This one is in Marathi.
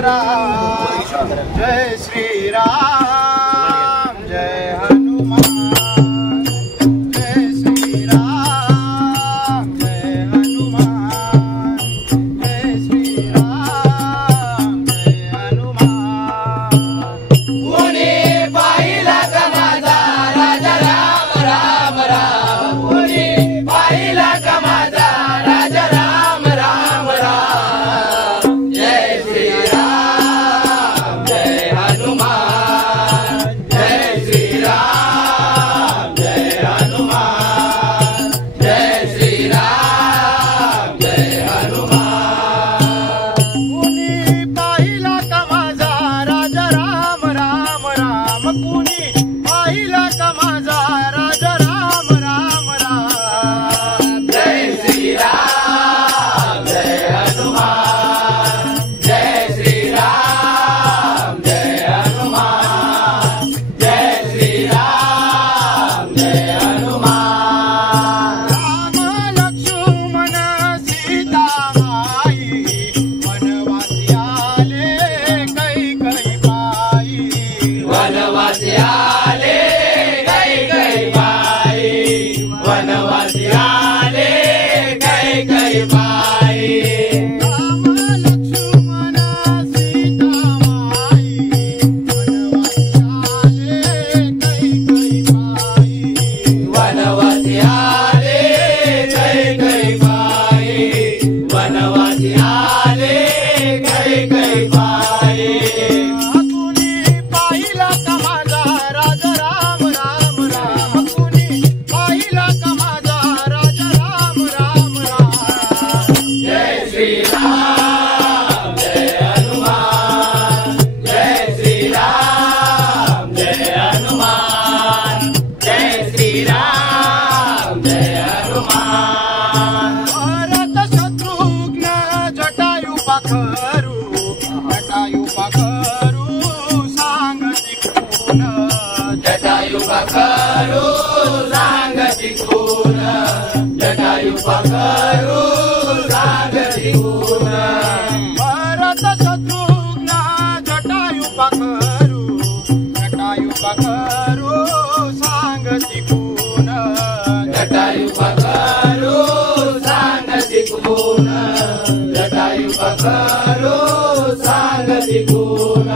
राम जय श्री राम जय हनुमान जय श्री राम जय हनुमान जय श्री राम जय हनुमान। कोणी पाहिला का माझा राजा राम राम राम, कोणी पाहिला का माझा राजा राम राम राम, जय श्री राम जय हनुमान जय श्री राम जय हनुमान जय श्री राम जय हनुमान। कुणी पाहिला का माझा राजा राम राम राम, कुणी पाहिला का माझा राजा राम राम राम जय श्री राम जय हनुमान जय श्री राम जय हनुमान जय श्री राम जय हनुमान। राम लक्ष्मण सीता माई वनवासी आले कैकई बाई वनवासी आले कैकई बाई, वनवासी आले कैकई बाई। राम लक्ष्मण सीता माई वनवासी आले कैकई बाई वनवासी आले कैकई बाई, वनवासी आले कैकई बाई। कुणी पाहिला का माझा राजा राम राम राम, कुणी पाहिला का माझा राजा राम राम राम जय श्री राम जय हनुमान जय श्री राम जय हनुमान जय श्री राम जय हनुमान। भरत शत्रुघ्न जटायु पाखरू जटायु पाखरू सांगती कोण जटायु पाखरू सांगती कोण, जटायु पाखरू सांगती कोण। भरत शत्रुघ्न जटायु पाखरू जटायु पाखरू सांगती कोण जटायु पाखरू सांगती कोण, जटायु पाखरू सांगती कोण।